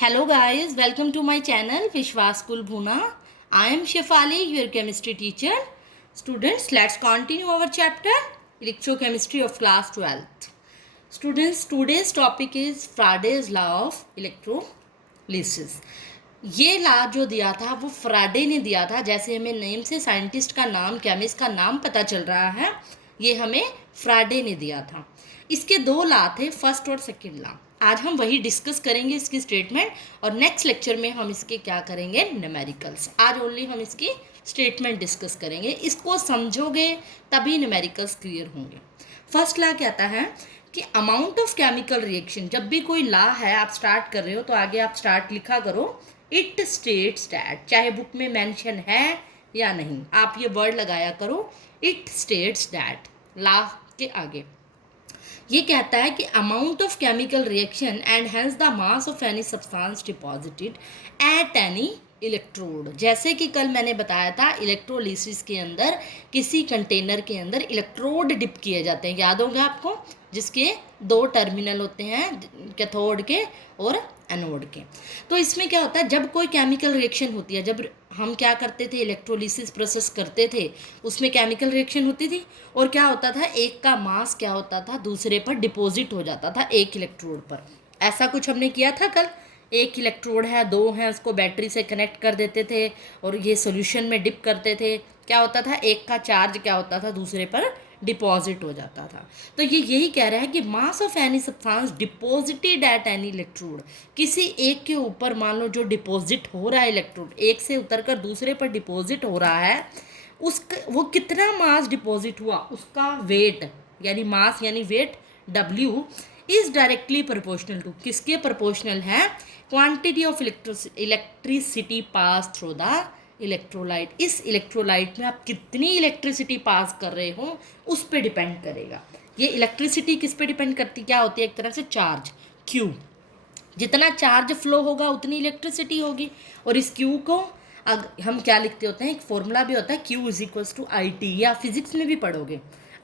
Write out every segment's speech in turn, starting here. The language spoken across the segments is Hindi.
Hello guys, welcome to my channel Vishwas Kulbhuna. I am Shefali, your chemistry teacher. Students, let's continue our chapter Electrochemistry of class 12th. Students, today's topic is Faraday's law of electrolysis. ये ला जो दिया था वो फ्राडे ने दिया था. जैसे हमें नेम से साइंटिस्ट का नाम, केमिस्ट का नाम पता चल रहा है, ये हमें फ्राडे ने दिया था. इसके दो ला थे, फर्स्ट और सेकंड ला. आज हम वही डिस्कस करेंगे इसकी स्टेटमेंट, और नेक्स्ट लेक्चर में हम इसके क्या करेंगे, न्यूमेरिकल्स. आज ओनली हम इसकी स्टेटमेंट डिस्कस करेंगे. इसको समझोगे तभी न्यूमेरिकल्स क्लियर होंगे. फर्स्ट ला कहता है कि अमाउंट ऑफ केमिकल रिएक्शन. जब भी कोई ला है, आप स्टार्ट कर रहे हो तो आगे आप स्टार्ट लिखा करो इट स्टेट्स दैट. चाहे बुक में मेंशन है या नहीं, आप ये वर्ड लगाया करो इट स्टेट्स दैट ला के आगे. ये कहता है कि amount of chemical reaction and hence the mass of any substance deposited at any electrode. जैसे कि कल मैंने बताया था, इलेक्ट्रोलिसिस के अंदर किसी कंटेनर के अंदर इलेक्ट्रोड डिप किए जाते हैं. याद होगा आपको, जिसके दो टर्मिनल होते हैं, कैथोड के और एनोड के. तो इसमें क्या होता है, जब कोई केमिकल रिएक्शन होती है, जब हम क्या करते थे, इलेक्ट्रोलिसिस प्रोसेस करते थे, उसमें केमिकल रिएक्शन होती थी, और क्या होता था, एक का मास क्या होता था, दूसरे पर डिपॉजिट हो जाता था एक इलेक्ट्रोड पर. ऐसा कुछ हमने किया था कल. एक इलेक्ट्रोड है, दो हैं, उसको बैटरी से कनेक्ट कर देते थे और ये सॉल्यूशन में डिप करते थे. क्या होता था, एक का चार्ज क्या होता था, दूसरे पर डिपॉजिट हो जाता था. तो ये यही कह रहा है कि mass of any substance deposited at any electrode. किसी एक के ऊपर मान लो जो डिपॉजिट हो रहा है इलेक्ट्रोड, एक से उतरकर दूसरे पर डिपॉजिट हो रहा है, उसका वो कितना मास डिपॉजिट हुआ, उसका वेट यानी मास यानी weight W is directly proportional to, किसके प्रोपोर्शनल है, quantity of electricity pass through the electrolyte. इस इलेक्ट्रोलाइट में आप कितनी इलेक्ट्रिसिटी पास कर रहे हो उस पर डिपेंड करेगा. ये इलेक्ट्रिसिटी किस पे डिपेंड करती, क्या होती है, एक तरह से चार्ज Q. जितना चार्ज फ्लो होगा उतनी इलेक्ट्रिसिटी होगी. और इस Q को हम क्या लिखते होते हैं, एक फॉर्मूला भी होता है Q is equals to IT, या फिजिक्स में भी पढ़ोगे.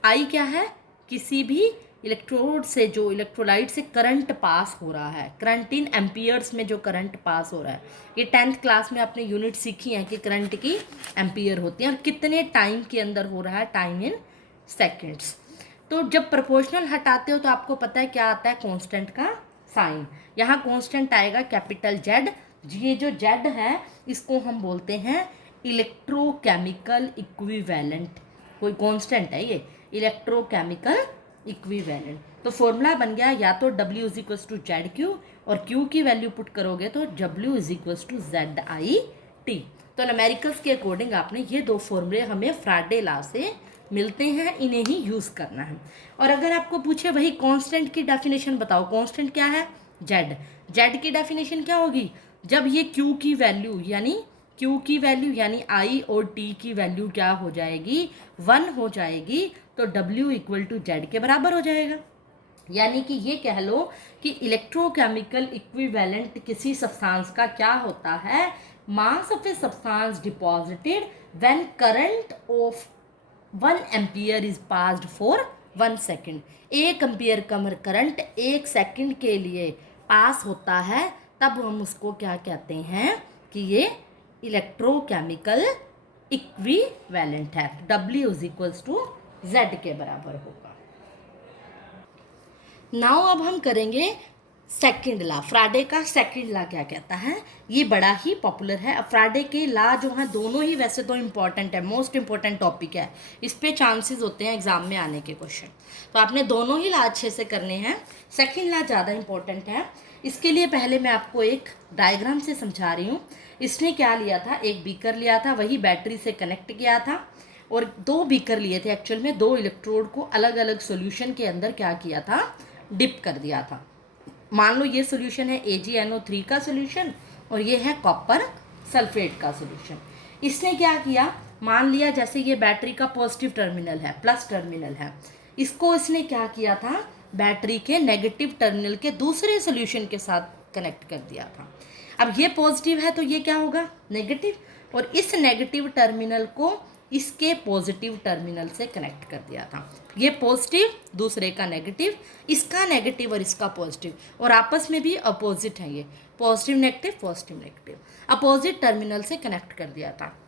I क्या है, किसी भी इलेक्ट्रोड से, जो इलेक्ट्रोलाइट से करंट पास हो रहा है, करंट इन एम्पियर्स में जो करंट पास हो रहा है. ये 10th क्लास में आपने यूनिट सीखी है कि करंट की एम्पियर होती है और कितने टाइम के अंदर हो रहा है, टाइम इन सेकेंड्स. तो जब प्रोपोर्शनल हटाते हो तो आपको पता है क्या आता है, कांस्टेंट का साइन. यहाँ कांस्टेंट आएगा कैपिटल Z. ये जो Z है इसको हम बोलते हैं इलेक्ट्रोकेमिकल इक्विवेलेंट. कोई कांस्टेंट है ये, इलेक्ट्रोकेमिकल इक्विवेलेंट. तो फॉर्मूला बन गया, या तो W is equals to ZQ, और Q की वैल्यू पुट करोगे तो W is equals to ZIT. तो न्यूमेरिकल्स के अकॉर्डिंग आपने ये दो फॉर्मूले हमें फ्राडे लॉ से मिलते हैं, इन्हें ही यूज़ करना है. और अगर आपको पूछे वही कांस्टेंट की डेफिनेशन बताओ, कांस्टेंट क्या है, Z की डेफिनेशन क्या होगी, जब ये Q की वैल्यू यानी I और T की वैल्यू क्या हो जाएगी, 1 हो जाएगी, तो W इक्वल टू Z के बराबर हो जाएगा. यानी कि ये कह लो कि इलेक्ट्रोकेमिकल इक्विवेलेंट किसी सब्सटेंस का क्या होता है, mass of a substance deposited when current of 1 ampere is passed for 1 second. 1 ampere का करंट 1 सेकेंड के लिए पास होता है, तब हम उसको क्या कहते हैं कि ये इलेक्ट्रोकेमिकल इक्विवेलेंट है. W is equals to Z के बराबर होगा. नाउ अब हम करेंगे सेकंड ला. फ्राडे का सेकंड ला क्या कहता है, ये बड़ा ही पॉपुलर है. अब फ्राडे के ला जो है दोनों ही वैसे तो इम्पॉर्टेंट है, मोस्ट इम्पॉर्टेंट टॉपिक है, इस पे चांसेस होते हैं एग्जाम में आने के क्वेश्चन. तो आपने दोनों ही ला अच्छे से करने हैं. सेकंड ला ज़्यादा इम्पॉर्टेंट है. इसके लिए पहले मैं आपको एक डायग्राम से समझा रही हूँ. इसने क्या लिया था, एक बीकर लिया था, वही बैटरी से कनेक्ट किया था, और 2 बीकर लिए थे. एक्चुअल में 2 इलेक्ट्रोड को अलग अलग सोल्यूशन के अंदर क्या किया था, डिप कर दिया था. मान लो ये सोल्यूशन है AgNO3 का सोल्यूशन, और ये है कॉपर सल्फेट का सोल्यूशन. इसने क्या किया, मान लिया जैसे ये बैटरी का पॉजिटिव टर्मिनल है, प्लस टर्मिनल है, इसको इसने क्या किया था, बैटरी के नेगेटिव टर्मिनल के दूसरे सोल्यूशन के साथ कनेक्ट कर दिया था. अब ये पॉजिटिव है तो ये क्या होगा, नेगेटिव, और इस नेगेटिव टर्मिनल को इसके पॉजिटिव टर्मिनल से कनेक्ट कर दिया था. ये पॉजिटिव, दूसरे का नेगेटिव, इसका नेगेटिव और इसका पॉजिटिव, और आपस में भी अपोजिट है ये. पॉजिटिव नेगेटिव अपोजिट टर्मिनल से कनेक्ट कर दिया था।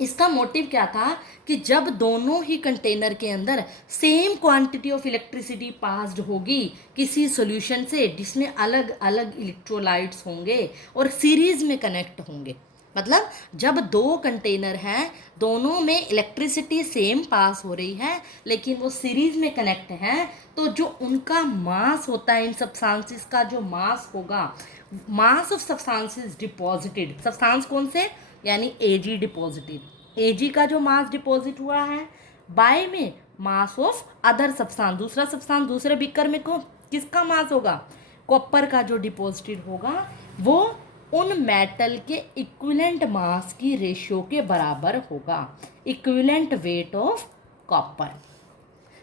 इसका मोटिव क्या था कि जब दोनों ही कंटेनर के अंदर same quantity of electricity passed होगी किसी सॉल्यूशन से जिसमें अलग अलग इलेक्ट्रोलाइट्स होंगे और सीरीज में कनेक्ट होंगे, मतलब जब दो कंटेनर हैं दोनों में इलेक्ट्रिसिटी सेम पास हो रही है लेकिन वो सीरीज में कनेक्ट हैं, तो जो उनका मास होता है इन सब्सटेंसेस का, जो मास होगा, mass of substances deposited, substance कौन से, यानी Ag डिपॉजिटेड, Ag का जो मास डिपॉजिट हुआ है बाय में मास ऑफ अदर सब्सटेंस, दूसरा सब्सटेंस दूसरे बीकर में को किसका मास होगा, कॉपर का जो डिपॉजिटेड होगा वो उन मेटल के इक्विवेलेंट मास की रेशियो के बराबर होगा, इक्विवेलेंट वेट ऑफ कॉपर,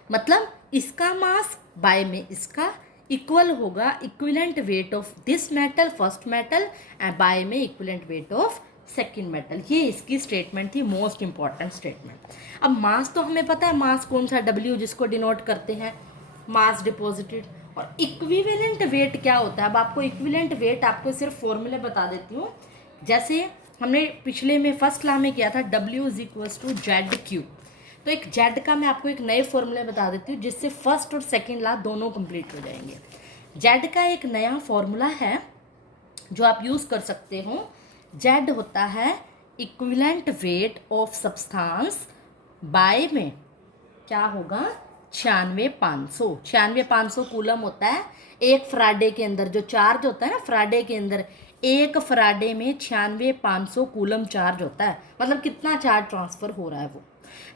मतलब इसका मास बाय में इसका इक्वल होगा equivalent weight of this metal first metal and by में equivalent weight of second metal. ये इसकी स्टेटमेंट थी, मोस्ट इंपॉर्टेंट स्टेटमेंट। अब मास तो हमें पता है, मास कौन सा, W, जिसको डिनोट करते हैं मास डिपॉजिटेड, और इक्विवेलेंट वेट क्या होता है। अब आपको इक्विवेलेंट वेट आपको सिर्फ फॉर्मूले बता देती हूँ, जैसे हमने पिछले में फर्स्ट क्लास में किया था W = ZQ, तो एक Z का मैं आपको एक नए फॉर्मूले बता देती हूँ जिससे फर्स्ट और सेकेंड ला दोनों कंप्लीट हो जाएंगे। Z का एक नया फॉर्मूला है जो आप यूज़ कर सकते हो, Z होता है equivalent weight of substance by में क्या होगा 96,500 कूलम होता है एक फराडे के अंदर, जो चार्ज होता है ना फराडे के अंदर, एक फराडे में 96,500 कूलम चार्ज होता है, मतलब कितना चार्ज ट्रांसफ़र हो रहा है वो।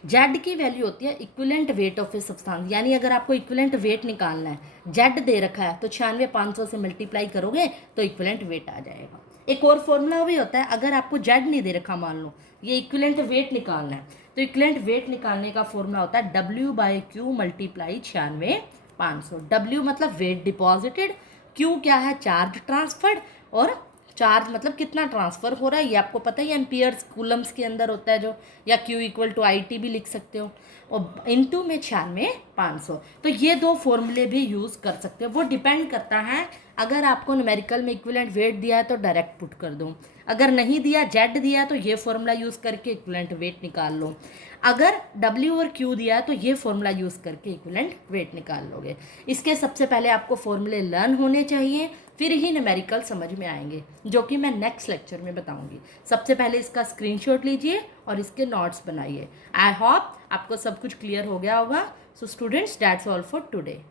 जेड की वैल्यू होती है equivalent weight of a substance, यानी अगर आपको इक्विवेलेंट वेट निकालना है, जेड दे रखा है तो 96,500 से मल्टीप्लाई करोगे तो इक्विवेलेंट वेट आ जाएगा। एक और फॉर्मूला भी होता है, अगर आपको जेड नहीं दे रखा, मान लो ये इक्विवेलेंट वेट निकालना है, तो इक्विवेलेंट वेट निकालने का फॉर्मूला होता है W/Q × 96,500। W मतलब वेट डिपॉजिटेड, Q क्या है, चार्ज ट्रांसफर्ड, और चार्ज मतलब कितना ट्रांसफ़र हो रहा है, ये आपको पता ही, एम्पियर्स कूलम्स के अंदर होता है जो, या Q = IT भी लिख सकते हो, और इनटू में 96,500। तो ये दो फॉर्मूले भी यूज़ कर सकते हो, वो डिपेंड करता है, अगर आपको न्यूमेरिकल में इक्विवेलेंट वेट दिया है तो डायरेक्ट पुट कर दो, अगर नहीं दिया, जेड दिया तो ये फॉर्मूला यूज़ करके इक्विवेलेंट वेट निकाल लो, अगर W और Q दिया है तो ये फॉर्मूला यूज़ करके इक्विवेलेंट वेट निकाल लोगे। इसके सबसे पहले आपको फॉर्मूले लर्न होने चाहिए, फिर ही न्यूमेरिकल समझ में आएंगे, जो कि मैं नेक्स्ट लेक्चर में बताऊंगी। सबसे पहले इसका स्क्रीनशॉट लीजिए और इसके नोट्स बनाइए। आई होप आपको सब कुछ क्लियर हो गया होगा। So students, that's all for today.